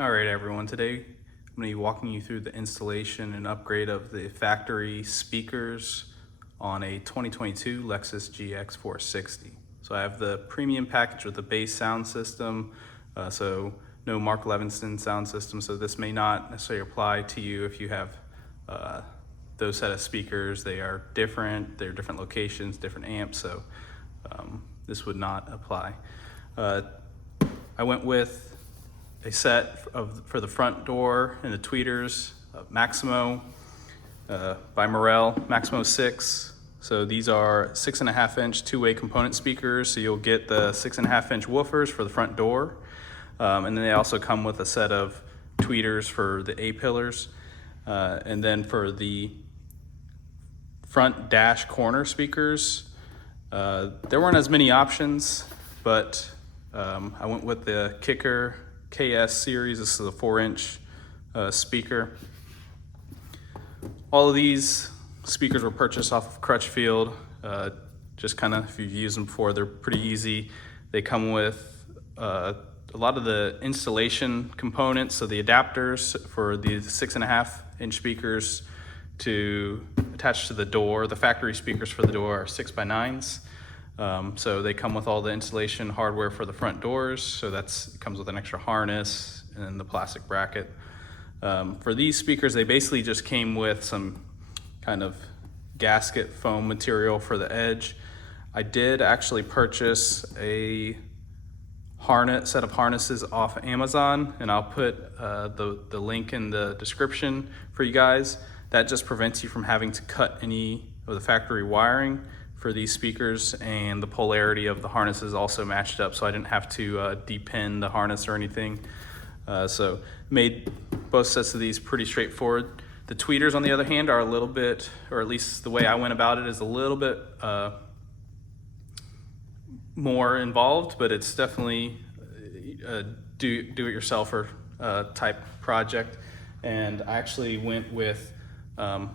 All right, everyone. Today I'm going to be walking you through the installation and upgrade of the factory speakers on a 2022 Lexus GX460. So I have the premium package with the base sound system, so no Mark Levinson sound system. So this may not necessarily apply to you if you have those set of speakers. They are different. They're different locations, different amps. So this would not apply. I went with a set for the front door and the tweeters, Maximo by Morel Maximo 6. So these are 6.5 inch two-way component speakers. So you'll get the 6.5 inch woofers for the front door. And then they also come with a set of tweeters for the A-pillars. And then for the front dash corner speakers, there weren't as many options, but I went with the Kicker KS series. This is a 4-inch speaker. All of these speakers were purchased off of Crutchfield. Just kind of, if you've used them before, they're pretty easy. They come with a lot of the installation components, so the adapters for the 6.5 inch speakers to attach to the door. The factory speakers for the door are 6x9s. So they come with all the installation hardware for the front doors. So it comes with an extra harness and the plastic bracket. For these speakers, they basically just came with some kind of gasket foam material for the edge. I did actually purchase a set of harnesses off Amazon, and I'll put the link in the description for you guys. That just prevents you from having to cut any of the factory wiring for these speakers, and the polarity of the harnesses also matched up, so I didn't have to depin the harness or anything. So made both sets of these pretty straightforward. The tweeters, on the other hand, are a little bit, or at least the way I went about it, is a little bit more involved, but it's definitely a do-it-yourselfer type project. And I actually went with, I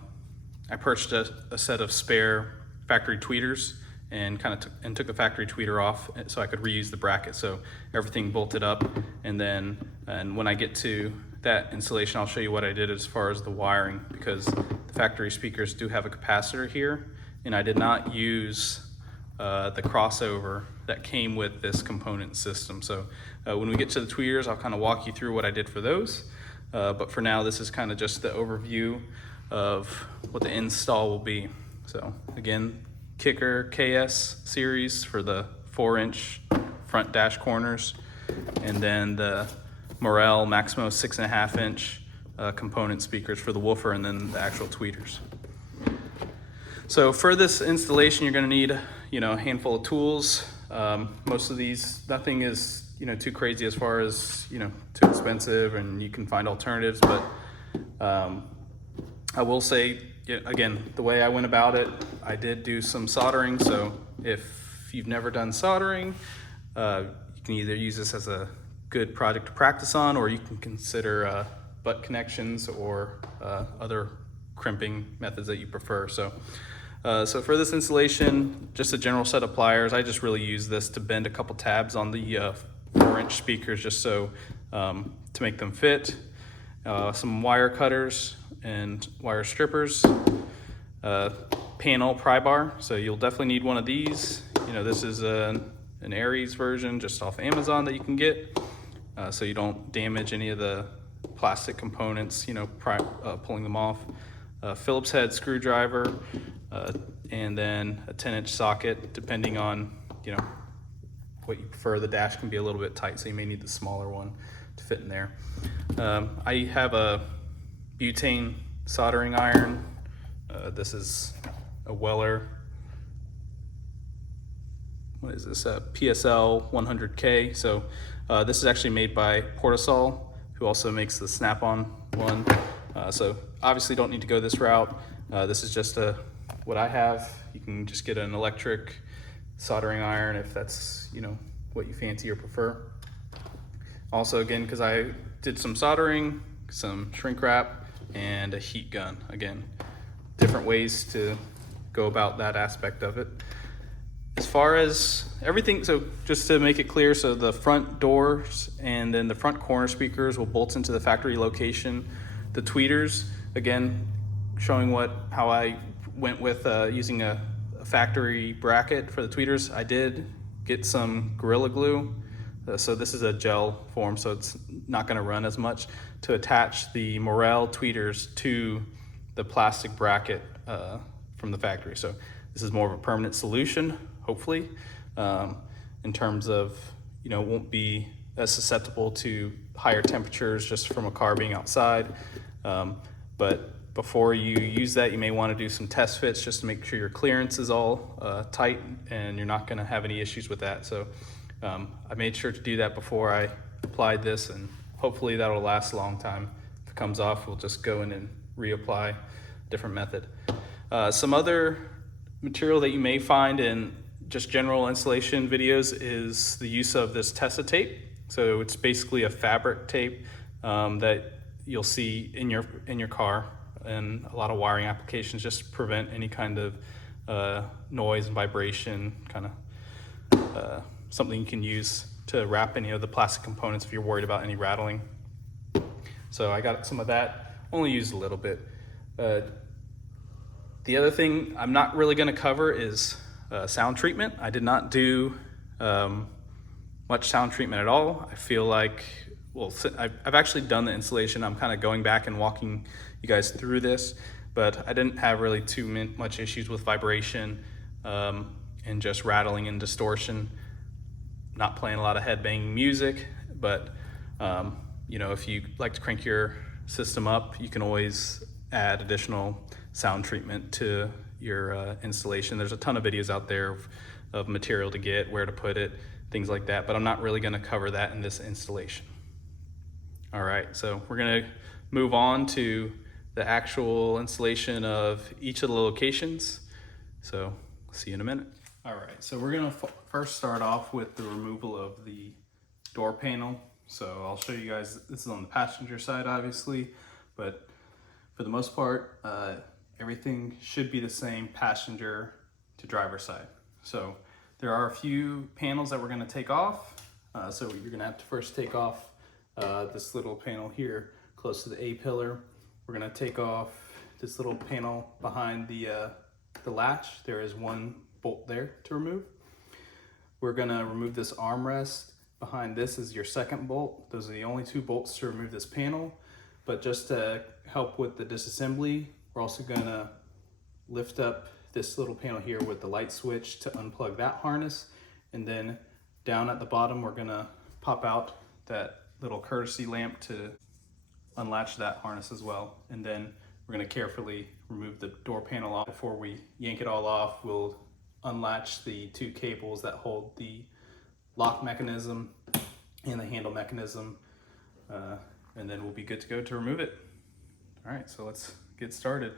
purchased a set of spare factory tweeters and took the factory tweeter off so I could reuse the bracket. So everything bolted up, and when I get to that installation, I'll show you what I did as far as the wiring, because the factory speakers do have a capacitor here, and I did not use the crossover that came with this component system. So when we get to the tweeters, I'll kind of walk you through what I did for those. But for now, this is kind of just the overview of what the install will be. So again, Kicker KS series for the 4-inch front dash corners, and then the Morel Maximo 6.5 inch component speakers for the woofer, and then the actual tweeters. So for this installation, you're going to need, a handful of tools. Most of these, nothing is, too crazy as far as, too expensive, and you can find alternatives. But I will say, again, the way I went about it, I did do some soldering. So if you've never done soldering, you can either use this as a good project to practice on, or you can consider butt connections or other crimping methods that you prefer. So for this installation, just a general set of pliers. I just really use this to bend a couple tabs on the 4-inch speakers, just so to make them fit. Some wire cutters and wire strippers, panel pry bar. So you'll definitely need one of these. This is an Aries version just off Amazon that you can get, so you don't damage any of the plastic components, pulling them off. Phillips head screwdriver, and then a 10-inch socket, depending on what you prefer. The dash can be a little bit tight, so you may need the smaller one to fit in there. I have a butane soldering iron. This is a Weller, what is this, PSL 100K. So this is actually made by Portasol, who also makes the snap-on one. So obviously don't need to go this route. This is just what I have. You can just get an electric soldering iron if that's what you fancy or prefer. Also, again, because I did some soldering, some shrink wrap, and a heat gun. Again, different ways to go about that aspect of it. as far as everything, so just to make it clear, so the front doors and then the front corner speakers will bolt into the factory location. The tweeters, again, showing how I went with using a factory bracket for the tweeters. I did get some Gorilla Glue. So this is a gel form, so it's not gonna run as much, to attach the Morel tweeters to the plastic bracket from the factory. So this is more of a permanent solution, hopefully, in terms of, it won't be as susceptible to higher temperatures just from a car being outside. But before you use that, you may want to do some test fits just to make sure your clearance is all tight and you're not going to have any issues with that. So I made sure to do that before I applied this, and hopefully that'll last a long time. If it comes off, we'll just go in and reapply a different method. Some other material that you may find in just general installation videos is the use of this Tessa tape. So it's basically a fabric tape that you'll see in your car and a lot of wiring applications, just to prevent any kind of noise and vibration, kind of something you can use to wrap any of the plastic components if you're worried about any rattling. So I got some of that, only used a little bit. The other thing I'm not really going to cover is sound treatment. I did not do much sound treatment at all. I feel like, well, I've actually done the installation. I'm kind of going back and walking you guys through this, but I didn't have really too much issues with vibration and just rattling and distortion. Not playing a lot of head-banging music, but if you like to crank your system up, you can always add additional sound treatment to your installation. There's a ton of videos out there of material to get, where to put it, things like that, but I'm not really gonna cover that in this installation. All right, so we're gonna move on to the actual installation of each of the locations. So see you in a minute. All right, so we're gonna first start off with the removal of the door panel. So I'll show you guys, this is on the passenger side obviously, but for the most part, everything should be the same passenger to driver side. So there are a few panels that we're gonna take off. So you're gonna have to first take off this little panel here close to the A-pillar. We're gonna take off this little panel behind the latch. There is one bolt there to remove. We're gonna remove this armrest. Behind this is your second bolt. Those are the only two bolts to remove this panel. But just to help with the disassembly, we're also gonna lift up this little panel here with the light switch to unplug that harness. And then down at the bottom, we're gonna pop out that little courtesy lamp to unlatch that harness as well. And then we're gonna carefully remove the door panel off. Before we yank it all off, we'll unlatch the two cables that hold the lock mechanism and the handle mechanism, and then we'll be good to go to remove it. All right, so let's get started.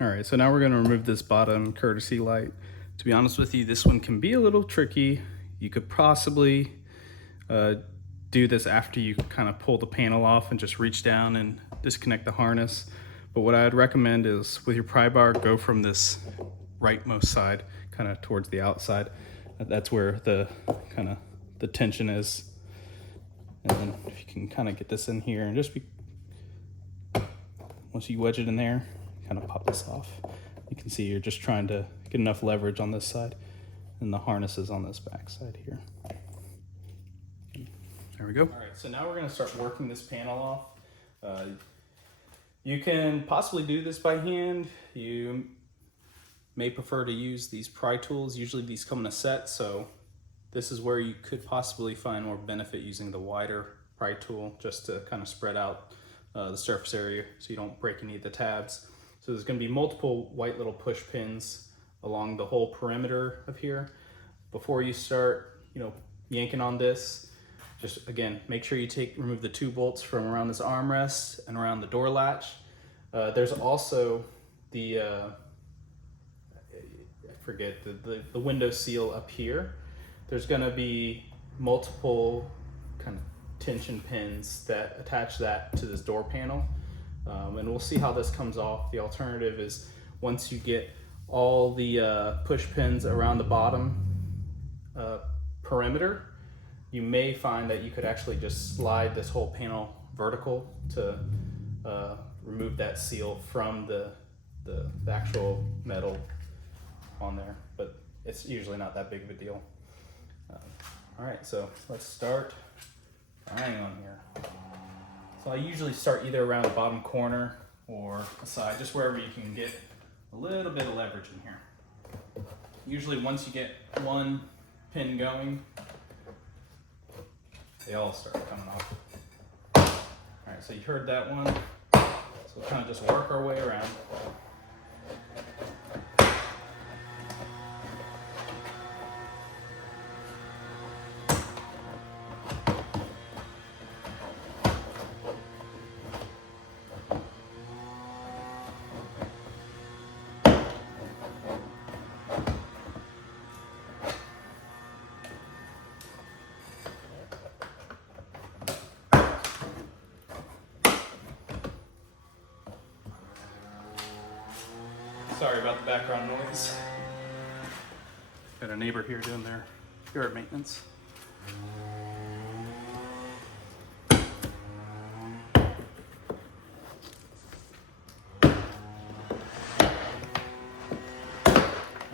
All right, so now we're gonna remove this bottom courtesy light. To be honest with you, this one can be a little tricky. You could possibly do this after you kind of pull the panel off and just reach down and disconnect the harness. But what I'd recommend is with your pry bar, go from this rightmost side kind of towards the outside. That's where the kind of the tension is. And then if you can kind of get this in here and just be, once you wedge it in there, kind of pop this off. You can see you're just trying to get enough leverage on this side, and the harness is on this back side here. There we go. All right, so now we're gonna start working this panel off. You can possibly do this by hand. You may prefer to use these pry tools. Usually these come in a set, so this is where you could possibly find more benefit using the wider pry tool, just to kind of spread out the surface area so you don't break any of the tabs. So there's going to be multiple white little push pins along the whole perimeter of here. Before you start, yanking on this, just again, make sure you remove the 2 bolts from around this armrest and around the door latch. There's also the, I forget, the window seal up here. There's gonna be multiple kind of tension pins that attach that to this door panel. And we'll see how this comes off. The alternative is once you get all the push pins around the bottom perimeter, you may find that you could actually just slide this whole panel vertical to remove that seal from the actual metal on there, but it's usually not that big of a deal. All right, so let's start prying on here. So I usually start either around the bottom corner or the side, just wherever you can get a little bit of leverage in here. Usually once you get one pin going, they all start coming off. All right, so you heard that one. So we'll kind of just work our way around. Sorry about the background noise. Got a neighbor here doing their yard maintenance.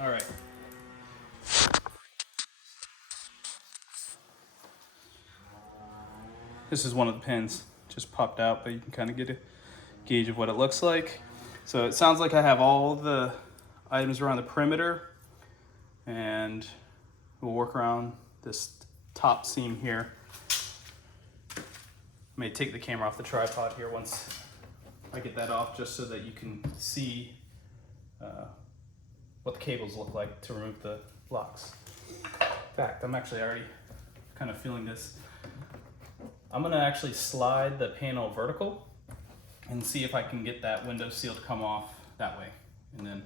All right. This is one of the pins, just popped out, but you can kind of get a gauge of what it looks like. So it sounds like I have all the items around the perimeter, and we'll work around this top seam here. I may take the camera off the tripod here once I get that off, just so that you can see what the cables look like to remove the locks. In fact, I'm actually already kind of feeling this. I'm gonna actually slide the panel vertical and see if I can get that window seal to come off that way. And then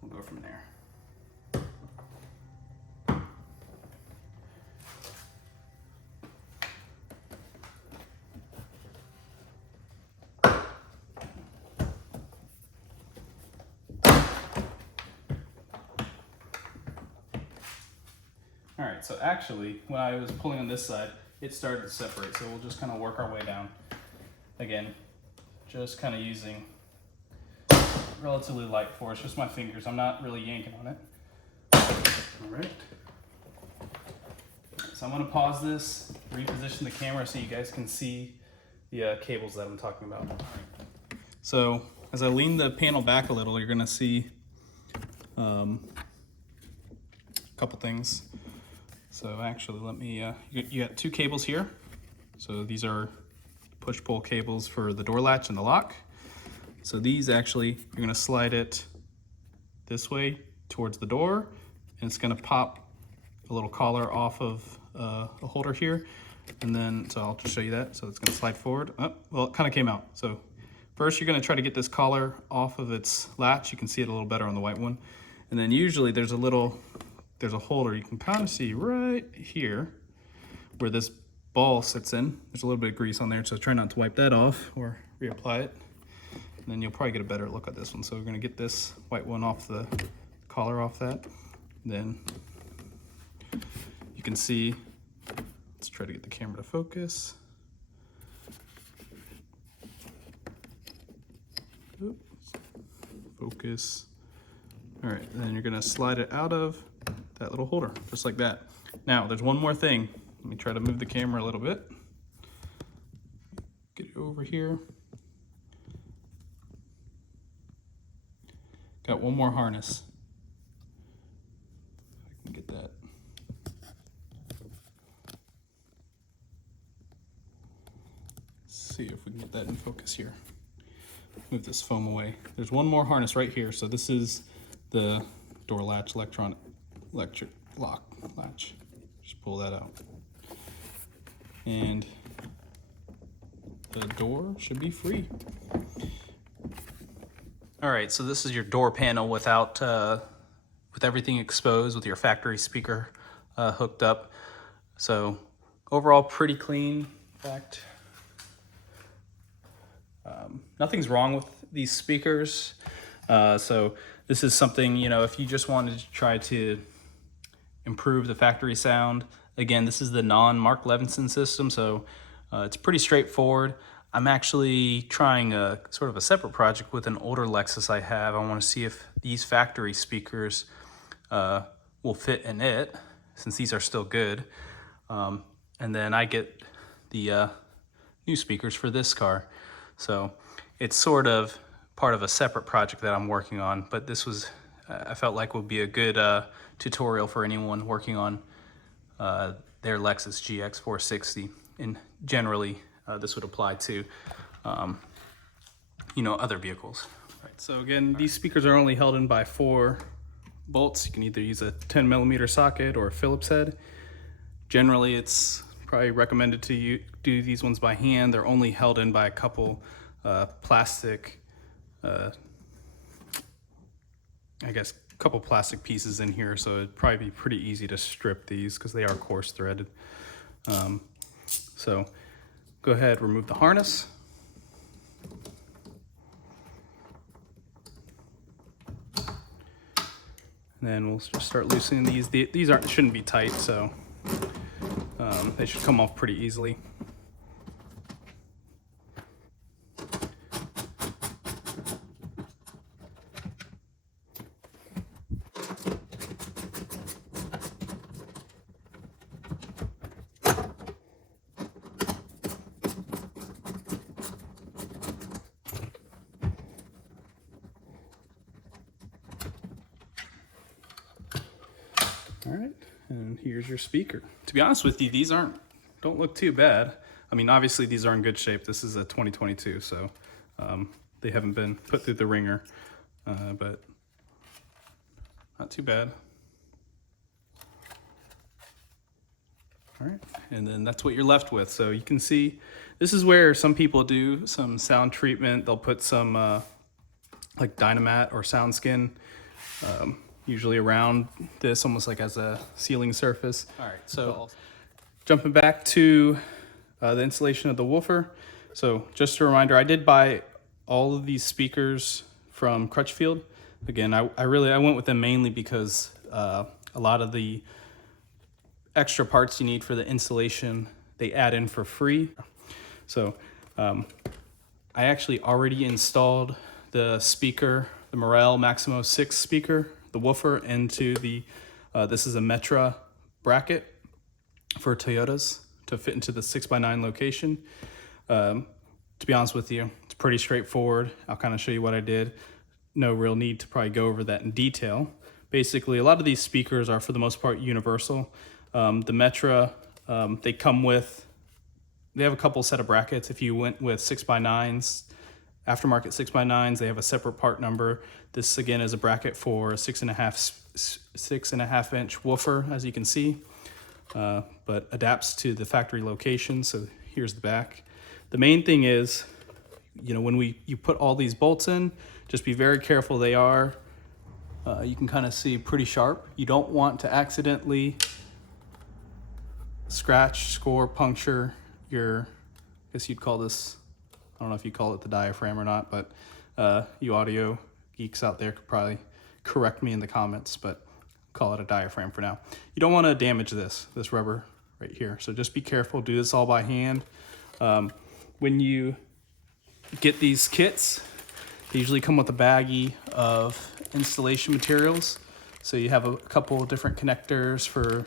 we'll go from there. All right, so actually, when I was pulling on this side, it started to separate, so we'll just kind of work our way down. Again, just kind of using relatively light force, just my fingers. I'm not really yanking on it. All right. So I'm gonna pause this, reposition the camera so you guys can see the cables that I'm talking about. So as I lean the panel back a little, you're gonna see a couple things. So actually, let me, you got 2 cables here. So these are push-pull cables for the door latch and the lock. So these actually, you're gonna slide it this way towards the door, and it's gonna pop a little collar off of a holder here. And then, so I'll just show you that. So it's gonna slide forward. Oh, well, it kind of came out. So first you're gonna try to get this collar off of its latch. You can see it a little better on the white one. And then usually there's a holder you can kind of see right here where this ball sits in. There's a little bit of grease on there, so try not to wipe that off or reapply it. And then you'll probably get a better look at this one. So we're gonna get this white one off the collar off that. Then you can see, let's try to get the camera to focus. Oops. Focus. All right, then you're gonna slide it out of that little holder, just like that. Now, there's one more thing. Let me try to move the camera a little bit. Get it over here. Got one more harness. I can get that. Let's see if we can get that in focus here. Move this foam away. There's one more harness right here. So this is the door latch, electric lock latch. Just pull that out. And the door should be free. All right, so this is your door panel without, with everything exposed, with your factory speaker hooked up. So overall, pretty clean. In fact, nothing's wrong with these speakers. So this is something, you know, if you just wanted to try to improve the factory sound, again, this is the non-Mark Levinson system, so it's pretty straightforward. I'm actually trying a sort of a separate project with an older Lexus I have. I want to see if these factory speakers will fit in it, since these are still good. And then I get the new speakers for this car. So it's sort of part of a separate project that I'm working on, but this was, I felt like would be a good tutorial for anyone working on their Lexus GX460. And generally, this would apply to, you know, other vehicles. Right, so again, these speakers are only held in by 4 bolts. You can either use a 10mm socket or a Phillips head. Generally, it's probably recommended to do these ones by hand. They're only held in by a couple plastic, I guess, couple plastic pieces in here, so it'd probably be pretty easy to strip these because they are coarse threaded. So go ahead, remove the harness. And then we'll just start loosening these. These shouldn't be tight, so they should come off pretty easily. All right, and here's your speaker. To be honest with you, these don't look too bad. I mean, obviously these are in good shape. This is a 2022, so they haven't been put through the ringer, but not too bad. All right, and then that's what you're left with. So you can see, this is where some people do some sound treatment. They'll put some like Dynamat or SoundSkin, usually around this, almost like as a sealing surface. All right, so jumping back to the installation of the woofer. So just a reminder, I did buy all of these speakers from Crutchfield. Again, I went with them mainly because a lot of the extra parts you need for the installation, they add in for free. So I actually already installed the speaker, the Morel Maximo 6 speaker, the woofer, into the, this is a Metra bracket for Toyotas to fit into the 6x9 location. To be honest with you, it's pretty straightforward. I'll kind of show you what I did. No real need to probably go over that in detail. Basically, a lot of these speakers are for the most part universal. The Metra, they have a couple set of brackets. If you went with 6x9s, aftermarket 6x9s, they have a separate part number. This again is a bracket for a 6.5 inch woofer, as you can see, but adapts to the factory location. So here's the back. The main thing is, you know, when you put all these bolts in, just be very careful. They are, you can kind of see, pretty sharp. You don't want to accidentally scratch, score, puncture your, I guess you'd call this, I don't know if you call it the diaphragm or not, but you audio geeks out there could probably correct me in the comments, but call it a diaphragm for now. You don't want to damage this rubber right here. So just be careful, do this all by hand. When you get these kits, they usually come with a baggie of installation materials. So you have a couple of different connectors for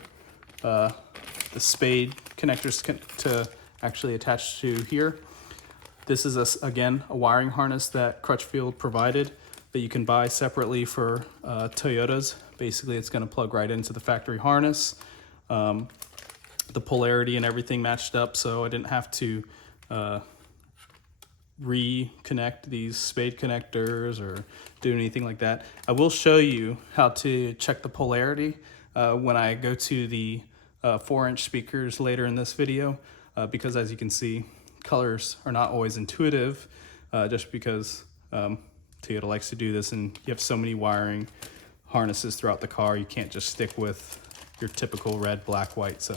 the spade connectors to actually attach to here. This is, again, a wiring harness that Crutchfield provided that you can buy separately for Toyotas. Basically, it's going to plug right into the factory harness. The polarity and everything matched up, so I didn't have to reconnect these spade connectors or do anything like that. I will show you how to check the polarity when I go to the 4-inch speakers later in this video, because as you can see, colors are not always intuitive, just because Toyota likes to do this, and you have so many wiring harnesses throughout the car, you can't just stick with your typical red, black, white. So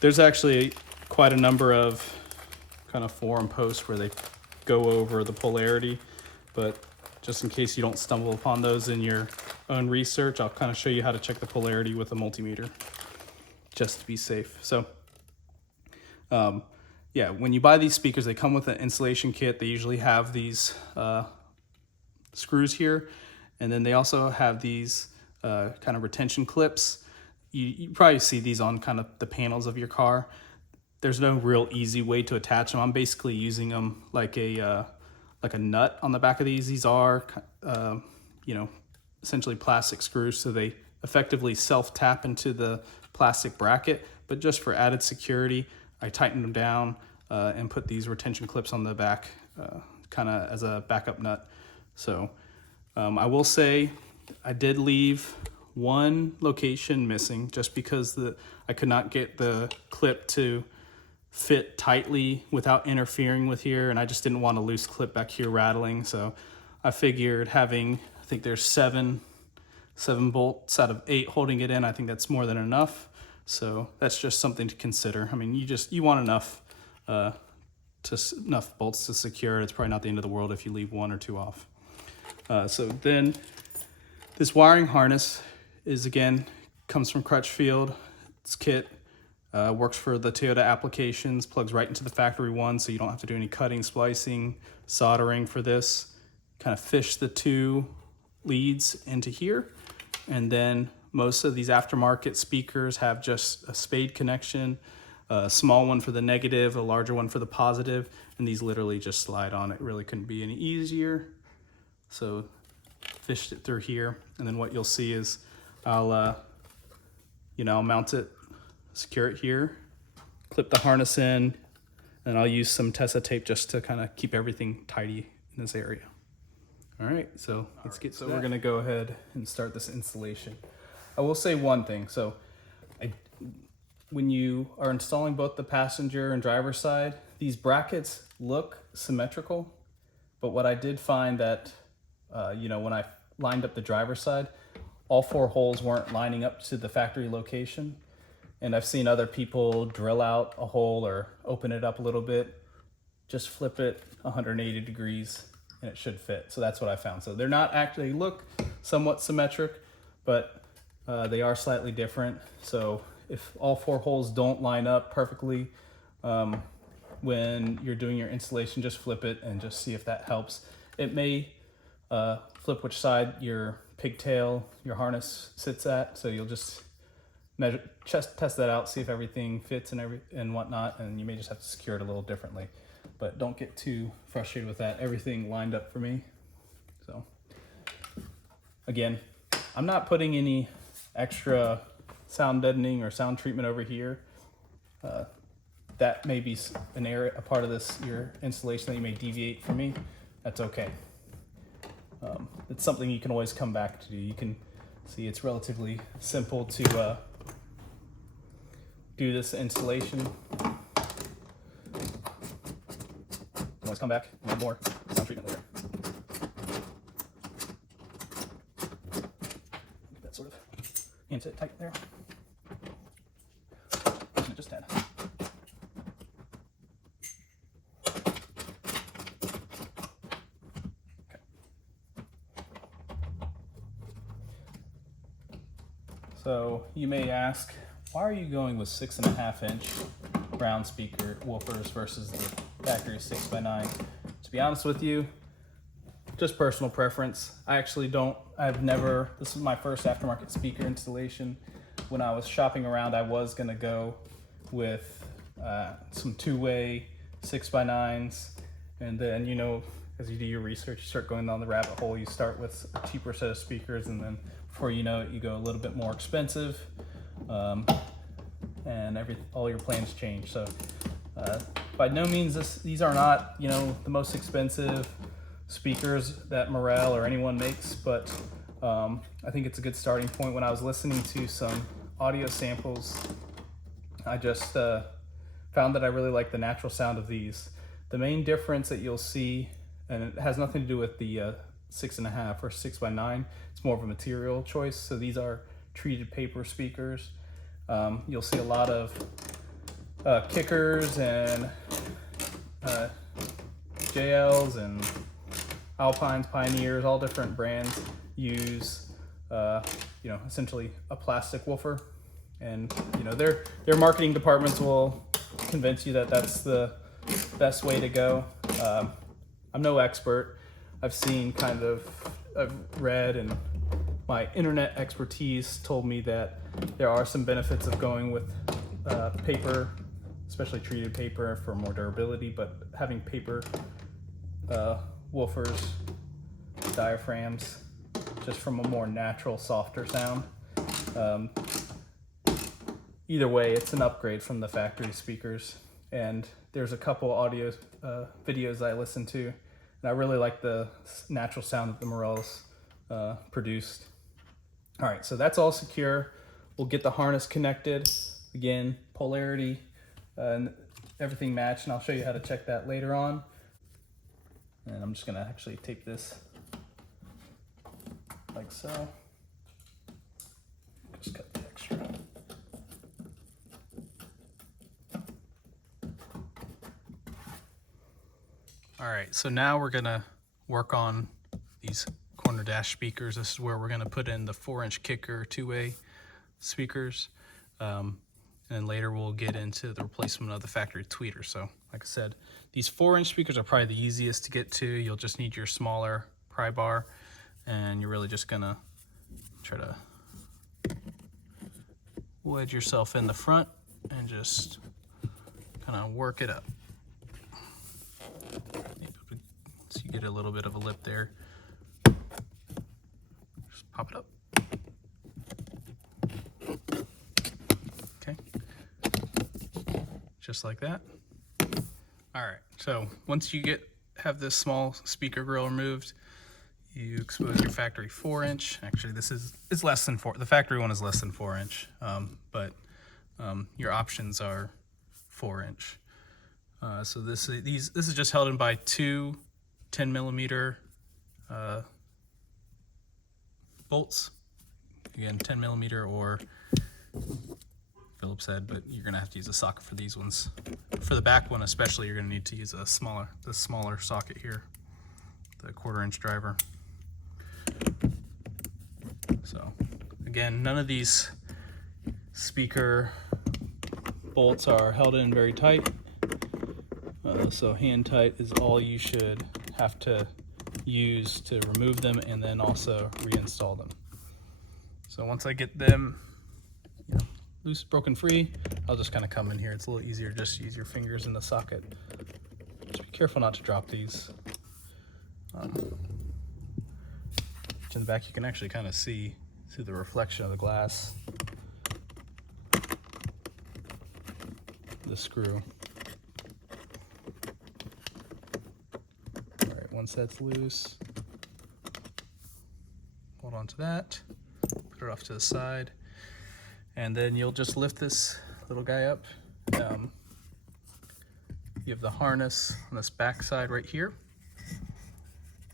there's actually quite a number of kind of forum posts where they go over the polarity, but just in case you don't stumble upon those in your own research, I'll kind of show you how to check the polarity with a multimeter just to be safe. So yeah, when you buy these speakers, they come with an installation kit. They usually have these screws here, and then they also have these kind of retention clips. You probably see these on kind of the panels of your car. There's no real easy way to attach them. I'm basically using them like a nut on the back of these. These are, you know, essentially plastic screws, so they effectively self-tap into the plastic bracket, but just for added security, I tightened them down and put these retention clips on the back kind of as a backup nut. So I will say I did leave one location missing just because I could not get the clip to fit tightly without interfering with here, and I just didn't want a loose clip back here rattling. So I figured having, I think there's seven bolts out of 8 holding it in, I think that's more than enough. So that's just something to consider. I mean, you want enough enough bolts to secure it. It's probably not the end of the world if you leave 1 or 2 off. So then this wiring harness comes from Crutchfield. It's kit. Works for the Toyota applications, plugs right into the factory one, so you don't have to do any cutting, splicing, soldering for this. Kind of fish the 2 leads into here, and then most of these aftermarket speakers have just a spade connection, a small one for the negative, a larger one for the positive, and these literally just slide on. It really couldn't be any easier. So fished it through here, and then what you'll see is I'll mount it, secure it here, clip the harness in, and I'll use some Tessa tape just to kind of keep everything tidy in this area. All right, so let's get to that. We're gonna go ahead and start this installation. I will say one thing. So when you are installing both the passenger and driver side, these brackets look symmetrical, but what I did find that, when I lined up the driver side, all 4 holes weren't lining up to the factory location. And I've seen other people drill out a hole or open it up a little bit, just flip it 180 degrees and it should fit. So that's what I found. So they're not actually, look somewhat symmetric, but they are slightly different. So if all 4 holes don't line up perfectly when you're doing your installation, just flip it and just see if that helps. It may flip which side your pigtail, your harness sits at. So you'll just test that out, see if everything fits and whatnot, and you may just have to secure it a little differently. But don't get too frustrated with that. Everything lined up for me. So again, I'm not putting any extra sound deadening or sound treatment over here. That may be a part of your installation that you may deviate from me. That's okay. It's something you can always come back to do. You can see it's relatively simple to do this installation. Always come back and add more sound treatment later. Get that sort of handset tight there. So you may ask, why are you going with 6.5-inch round speaker woofers versus the factory 6x9? To be honest with you, just personal preference. This is my first aftermarket speaker installation. When I was shopping around, I was gonna go with some two-way 6x9s, and then, you know, as you do your research, you start going down the rabbit hole. You start with a cheaper set of speakers, and then before you know it, you go a little bit more expensive, and all your plans change. So by no means these are not, you know, the most expensive speakers that Morel or anyone makes, but I think it's a good starting point. When I was listening to some audio samples, I just found that I really like the natural sound of these. The main difference that you'll see, and it has nothing to do with the 6.5 or 6x9, it's more of a material choice. So these are treated paper speakers. You'll see a lot of kickers and JLs and Alpines, Pioneers, all different brands use you know, essentially a plastic woofer, and you know, their marketing departments will convince you that that's the best way to go. I'm no expert. I've read, and my internet expertise told me that there are some benefits of going with paper, especially treated paper, for more durability, but having paper woofers, diaphragms, just from a more natural, softer sound. Either way, it's an upgrade from the factory speakers. And there's a couple audio videos I listened to, and I really like the natural sound that the Morels produced. All right, so that's all secure. We'll get the harness connected. Again, polarity and everything matched, and I'll show you how to check that later on. And I'm just gonna actually tape this like so. Just cut the extra. All right, so now we're gonna work on these corner dash speakers. This is where we're gonna put in the 4-inch kicker two-way speakers. And later we'll get into the replacement of the factory tweeter. So like I said, these 4-inch speakers are probably the easiest to get to. You'll just need your smaller pry bar, and you're really just gonna try to wedge yourself in the front and just kind of work it up. So you get a little bit of a lip there. Just pop it up. Okay. Just like that. All right, so once you have this small speaker grill removed, you expose your factory 4-inch. Actually, it's less than 4. The factory one is less than 4-inch, but your options are 4-inch. So this is just held in by two 10mm bolts. Again, 10mm or Phillips head, but you're gonna have to use a socket for these ones. For the back one especially, you're gonna need to use the smaller socket here, the 1/4-inch driver. So again, none of these speaker bolts are held in very tight. So hand tight is all you should have to use to remove them and then also reinstall them. So once I get them, you know, loose, broken free, I'll just kind of come in here. It's a little easier, just use your fingers in the socket. Just be careful not to drop these. In the back, you can actually kind of see through the reflection of the glass the screw. All right, once that's loose, hold on to that, put it off to the side, and then you'll just lift this little guy up. You have the harness on this back side right here.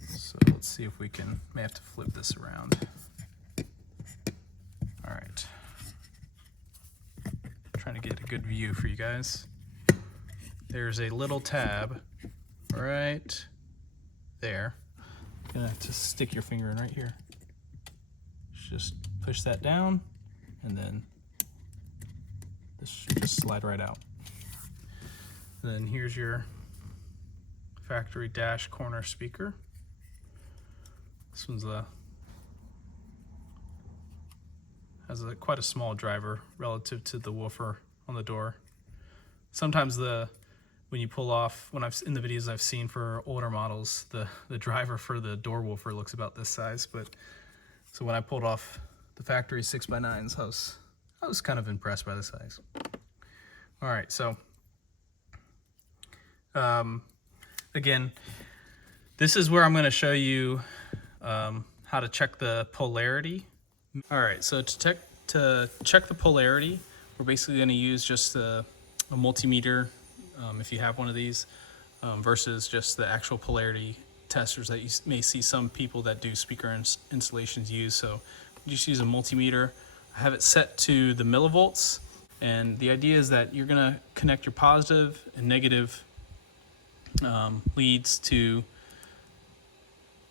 So let's see if we may have to flip this around. All right. Trying to get a good view for you guys. There's a little tab right there. You're gonna have to stick your finger in right here. Just push that down, and then this should just slide right out. And then here's your factory dash corner speaker. This one's has quite a small driver relative to the woofer on the door. Sometimes when you pull off, in the videos I've seen for older models, the driver for the door woofer looks about this size. But so when I pulled off the factory 6x9s, I was kind of impressed by the size. All right, so again, this is where I'm going to show you how to check the polarity. All right, so to check the polarity, we're basically going to use just a multimeter, if you have one of these, versus just the actual polarity testers that you may see some people that do speaker installations use. So just use a multimeter. I have it set to the millivolts, and the idea is that you're going to connect your positive and negative leads to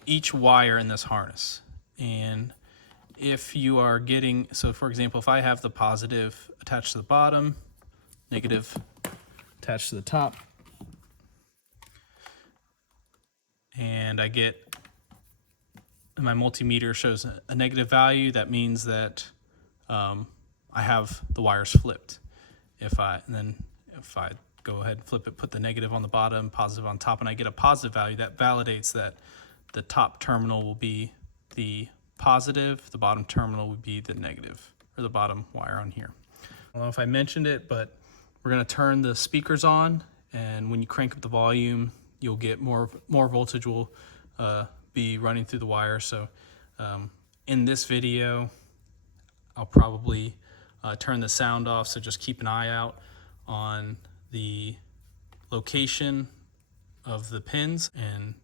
each wire in this harness. And if you are getting, so for example, if I have the positive attached to the bottom, negative attached to the top, and my multimeter shows a negative value, that means that I have the wires flipped. If I go ahead and flip it, put the negative on the bottom, positive on top, and I get a positive value, that validates that the top terminal will be the positive, the bottom terminal would be the negative, or the bottom wire on here. I don't know if I mentioned it, but we're going to turn the speakers on, and when you crank up the volume, you'll get more voltage will be running through the wire. So in this video, I'll probably turn the sound off, so just keep an eye out on the location of the pins and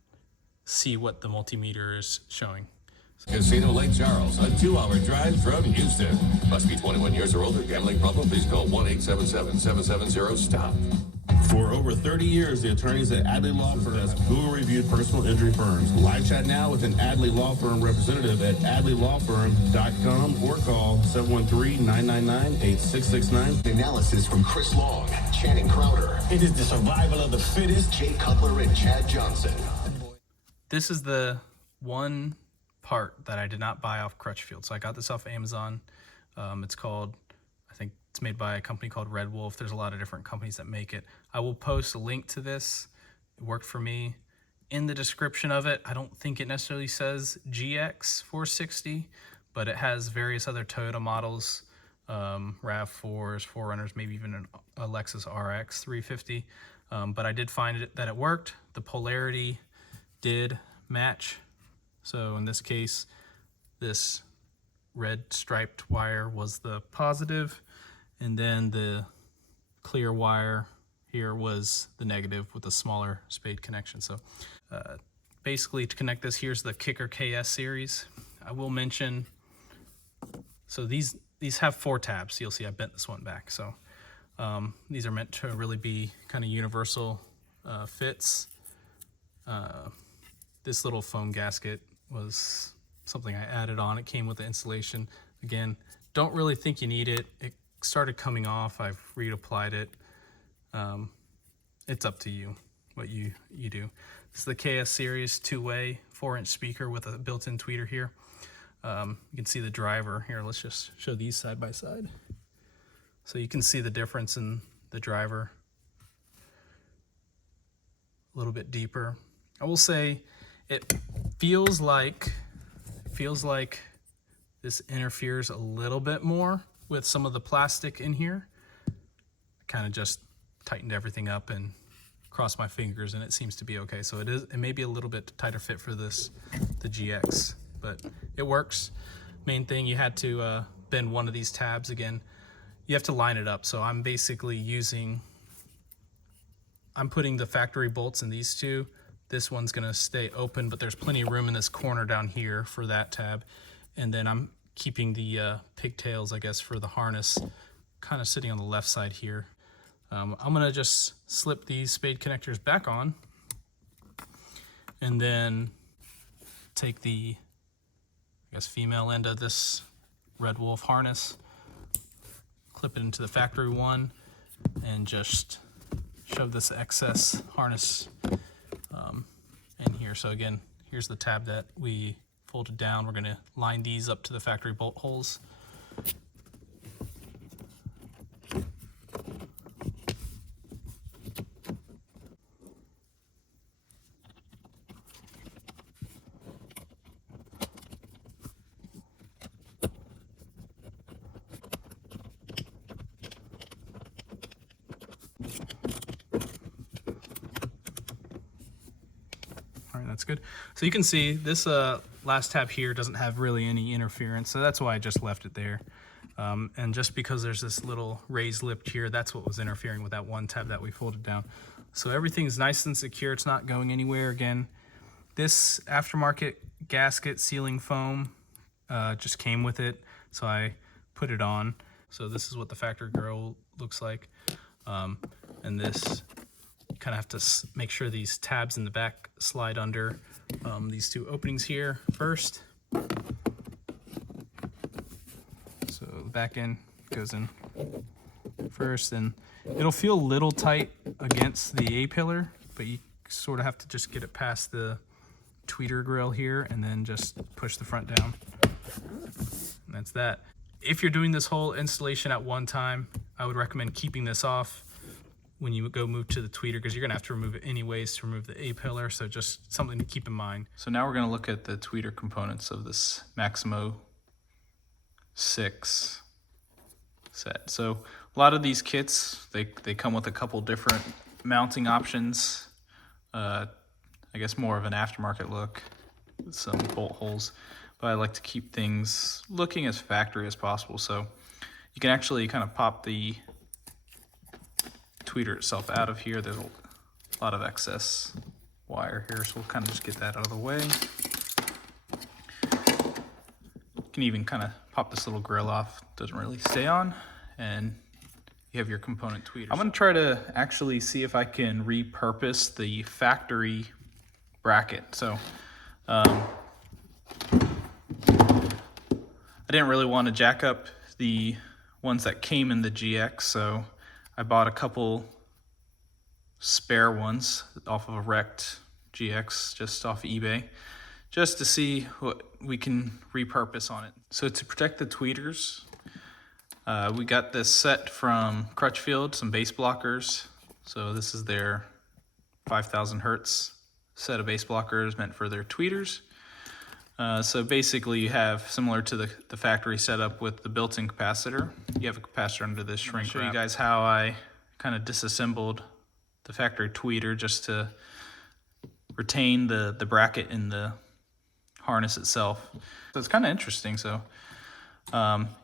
see what the multimeter is showing. Casino Lake Charles, a 2-hour drive from Houston. Must be 21 years or older. Gambling problem? Please call 1-877-770-STOP. For over 30 years, the attorneys at Adley Law Firm has Google-reviewed personal injury firms. Live chat now with an Adley Law Firm representative at adleylawfirm.com or call 713-999-8669. Analysis from Chris Long, Channing Crowder. It is the survival of the fittest. Jay Cutler and Chad Johnson. This is the one part that I did not buy off Crutchfield. So I got this off Amazon. It's called, I think it's made by a company called Red Wolf. There's a lot of different companies that make it. I will post a link to this. It worked for me. In the description of it, I don't think it necessarily says GX460, but it has various other Toyota models, RAV4s, 4Runners, maybe even a Lexus RX 350. But I did find that it worked. The polarity did match. So in this case, this red striped wire was the positive, and then the clear wire here was the negative with a smaller spade connection. So basically, to connect this, here's the Kicker KS series. I will mention, so these have 4 tabs. You'll see I bent this one back. So these are meant to really be kind of universal fits. This little foam gasket was something I added on. It came with the installation. Again, don't really think you need it. It started coming off. I've reapplied it. It's up to you what you do. This is the KS series 2-way 4-inch speaker with a built-in tweeter here. You can see the driver here. Let's just show these side by side. So you can see the difference in the driver. A little bit deeper. I will say it feels like this interferes a little bit more with some of the plastic in here. Kind of just tightened everything up and crossed my fingers, and it seems to be okay. So it may be a little bit tighter fit for the GX, but it works. Main thing, you had to bend one of these tabs. Again, you have to line it up. So I'm basically I'm putting the factory bolts in these two. This one's gonna stay open, but there's plenty of room in this corner down here for that tab. And then I'm keeping the pigtails, I guess, for the harness kind of sitting on the left side here. I'm gonna just slip these spade connectors back on and then take the, I guess, female end of this Red Wolf harness, clip it into the factory one and just shove this excess harness in here. So again, here's the tab that we folded down. We're going to line these up to the factory bolt holes. That's good. So you can see this last tab here doesn't have really any interference, so that's why I just left it there. And just because there's this little raised lip here, that's what was interfering with that one tab that we folded down. So everything's nice and secure. It's not going anywhere. Again, this aftermarket gasket sealing foam just came with it, so I put it on. So this is what the factory grill looks like. And this, kind of have to make sure these tabs in the back slide under these two openings here first. So the back end goes in first, and it'll feel a little tight against the A-pillar, but you sort of have to just get it past the tweeter grill here and then just push the front down. And that's that. If you're doing this whole installation at one time, I would recommend keeping this off when you go move to the tweeter, because you're gonna have to remove it anyways to remove the A-pillar, so just something to keep in mind. So now we're gonna look at the tweeter components of this Maximo 6 set. So a lot of these kits, they come with a couple different mounting options. I guess more of an aftermarket look with some bolt holes, but I like to keep things looking as factory as possible. So you can actually kind of pop the tweeter itself out of here. There's a lot of excess wire here, so we'll kind of just get that out of the way. You can even kind of pop this little grill off. Doesn't really stay on, and you have your component tweeter. I'm going to try to actually see if I can repurpose the factory bracket. So I didn't really want to jack up the ones that came in the GX, so I bought a couple spare ones off of a wrecked GX just off eBay, just to see what we can repurpose on it. So to protect the tweeters, we got this set from Crutchfield, some base blockers. So this is their 5,000 hertz set of base blockers meant for their tweeters. So basically you have, similar to the factory setup with the built-in capacitor, you have a capacitor under this shrink wrap. I'll show you guys how I kind of disassembled the factory tweeter just to retain the bracket in the harness itself. So it's kind of interesting. So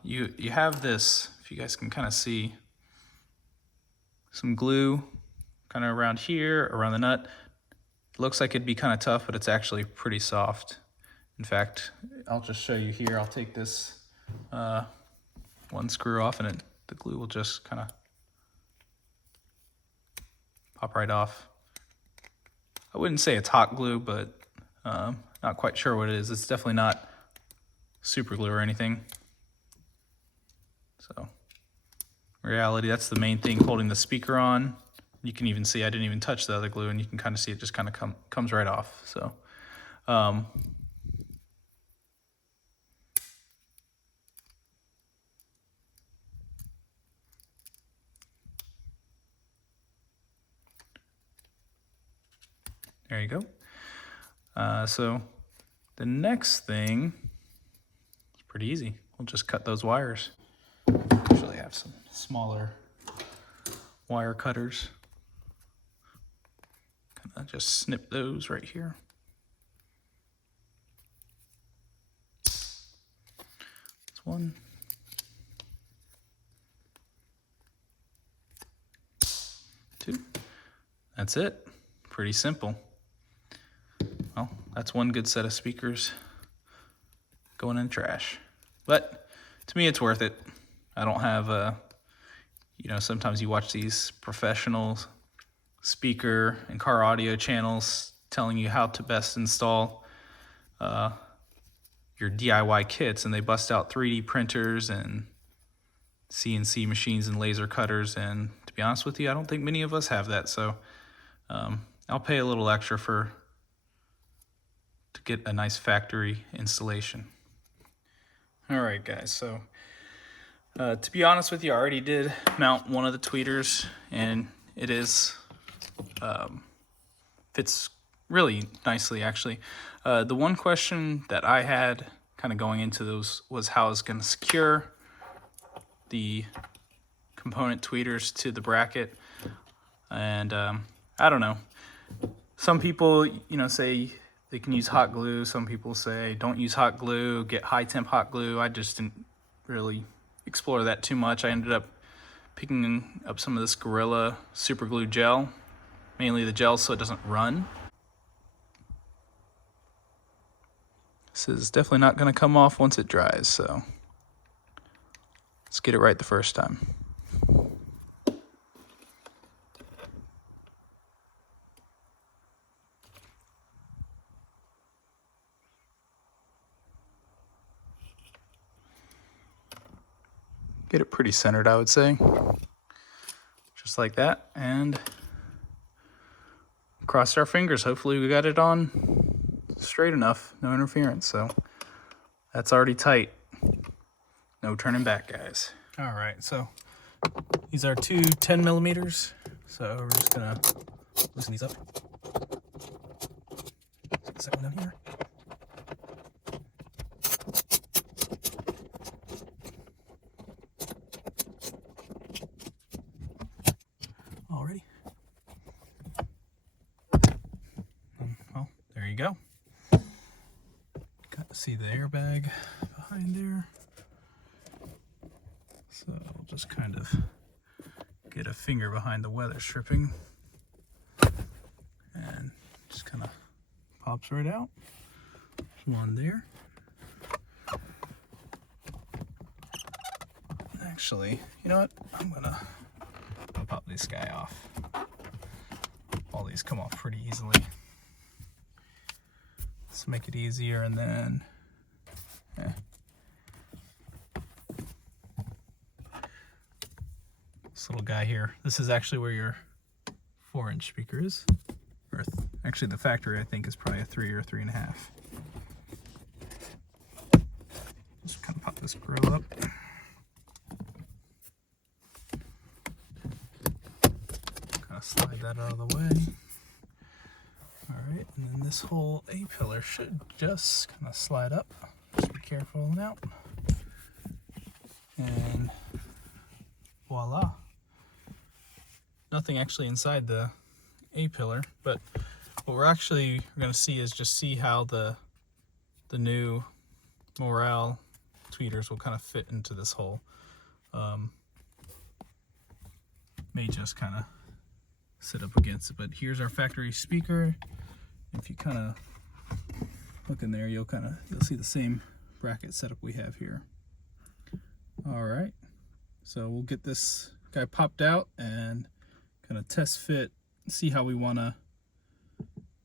you have this, if you guys can kind of see, some glue kind of around here, around the nut. It looks like it'd be kind of tough, but it's actually pretty soft. In fact, I'll just show you here. I'll take this one screw off, and the glue will just kind of pop right off. I wouldn't say it's hot glue, but not quite sure what it is. It's definitely not super glue or anything. So in reality, that's the main thing holding the speaker on. You can even see I didn't even touch the other glue, and you can kind of see it just kind of comes right off. So there you go. So the next thing is pretty easy. We'll just cut those wires. Actually have some smaller wire cutters. Kind of just snip those right here. That's one. Two. That's it. Pretty simple. Well, that's one good set of speakers going in the trash. But to me, it's worth it. I don't have sometimes you watch these professional speaker and car audio channels telling you how to best install your DIY kits, and they bust out 3D printers and CNC machines and laser cutters, and to be honest with you, I don't think many of us have that, so I'll pay a little extra to get a nice factory installation. All right, guys, so to be honest with you, I already did mount one of the tweeters, and it is fits really nicely, actually. The one question that I had kind of going into those was how I was going to secure the component tweeters to the bracket. And I don't know. Some people, say they can use hot glue. Some people say don't use hot glue, get high temp hot glue. I just didn't really explore that too much. I ended up picking up some of this Gorilla super glue gel, mainly the gel so it doesn't run. This is definitely not going to come off once it dries, so let's get it right the first time. Get it pretty centered, I would say. Just like that, and cross our fingers. Hopefully we got it on straight enough, no interference. So that's already tight. No turning back, guys. All right, so these are two 10 millimeters. So we're just gonna loosen these up. Set one down here. Alrighty. Well, there you go. Got to see the airbag behind there. So we'll just kind of get a finger behind the weather stripping and just kind of pops right out. There's one there. Actually, you know what? I'm gonna pop this guy off. All these come off pretty easily. Let's make it easier, and then this little guy here. This is actually where your 4-inch speaker is. Or actually, the factory I think is probably a 3 or 3.5. Just kind of pop this grill up. Kind of slide that out of the way. Alright, and then this whole A-pillar should just kind of slide up. Just be careful and out. And voila. Nothing actually inside the A-pillar, but what we're actually going to see is just see how the new Morel tweeters will kind of fit into this hole. May just kind of sit up against it, but here's our factory speaker. If you kind of look in there, you'll see the same bracket setup we have here. All right, so we'll get this guy popped out and kind of test fit, see how we want to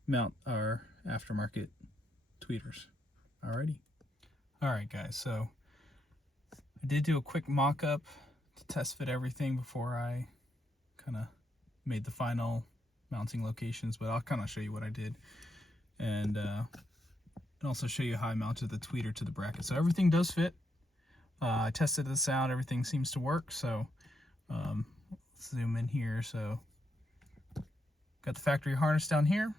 mount our aftermarket tweeters. Alrighty. All right, guys, so I did do a quick mock-up to test fit everything before I kind of made the final mounting locations, but I'll kind of show you what I did, and also show you how I mounted the tweeter to the bracket. So everything does fit. I tested the sound, everything seems to work. So let's zoom in here. So got the factory harness down here.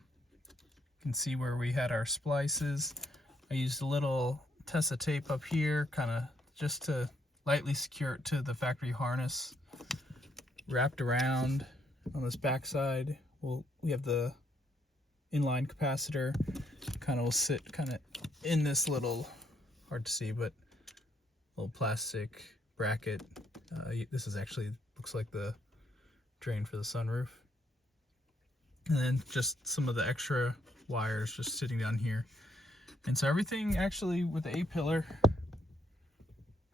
You can see where we had our splices. I used a little Tessa tape up here, kind of just to lightly secure it to the factory harness. Wrapped around on this back side, we have the inline capacitor. Kind of will sit kind of in this little, hard to see, but little plastic bracket. This is actually looks like the drain for the sunroof. And then just some of the extra wires just sitting down here. And so everything actually with the A-pillar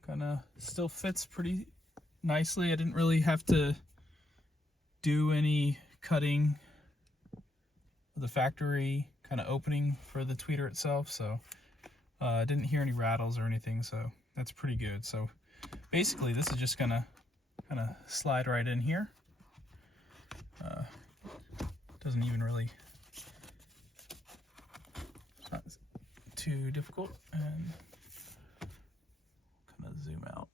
kind of still fits pretty nicely. I didn't really have to do any cutting of the factory kind of opening for the tweeter itself, so I didn't hear any rattles or anything, so that's pretty good. So basically this is just gonna kind of slide right in here. Doesn't even really, it's not too difficult, and kind of zoom out.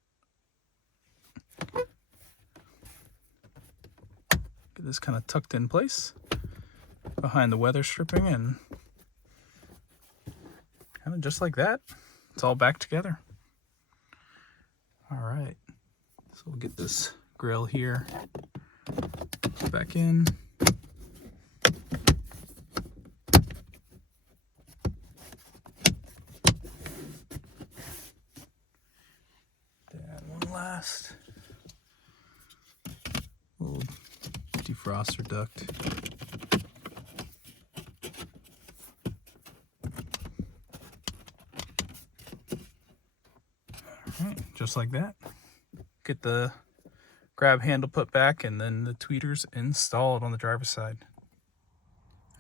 Get this kind of tucked in place behind the weather stripping, and kind of just like that, it's all back together. All right, so we'll get this grill here back in. Then one last little defroster duct. All right, just like that. Get the grab handle put back, and then the tweeters installed on the driver's side.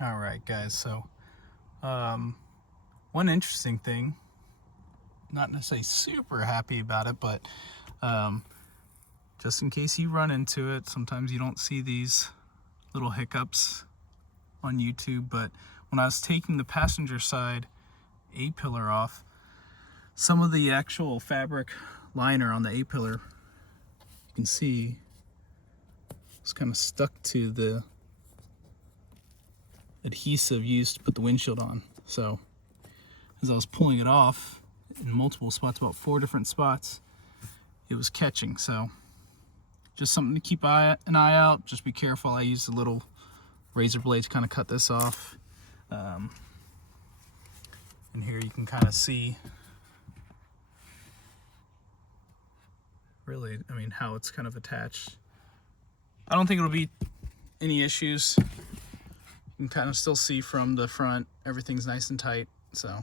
All right, guys, so one interesting thing, not necessarily super happy about it, but just in case you run into it, sometimes you don't see these little hiccups on YouTube, but when I was taking the passenger side A-pillar off, some of the actual fabric liner on the A-pillar, you can see it's kind of stuck to the adhesive used to put the windshield on. So as I was pulling it off in multiple spots, about 4 different spots, it was catching. So just something to keep an eye out. Just be careful. I used a little razor blade to kind of cut this off. And here you can kind of see really, I mean, how it's kind of attached. I don't think it'll be any issues. You can kind of still see from the front, everything's nice and tight. So,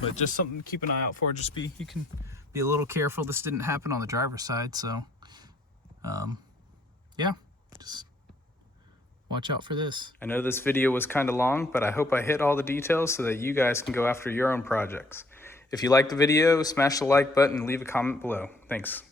but just something to keep an eye out for. Just you can be a little careful. This didn't happen on the driver's side, so yeah, just watch out for this. I know this video was kind of long, but I hope I hit all the details so that you guys can go after your own projects. If you liked the video, smash the like button and leave a comment below. Thanks.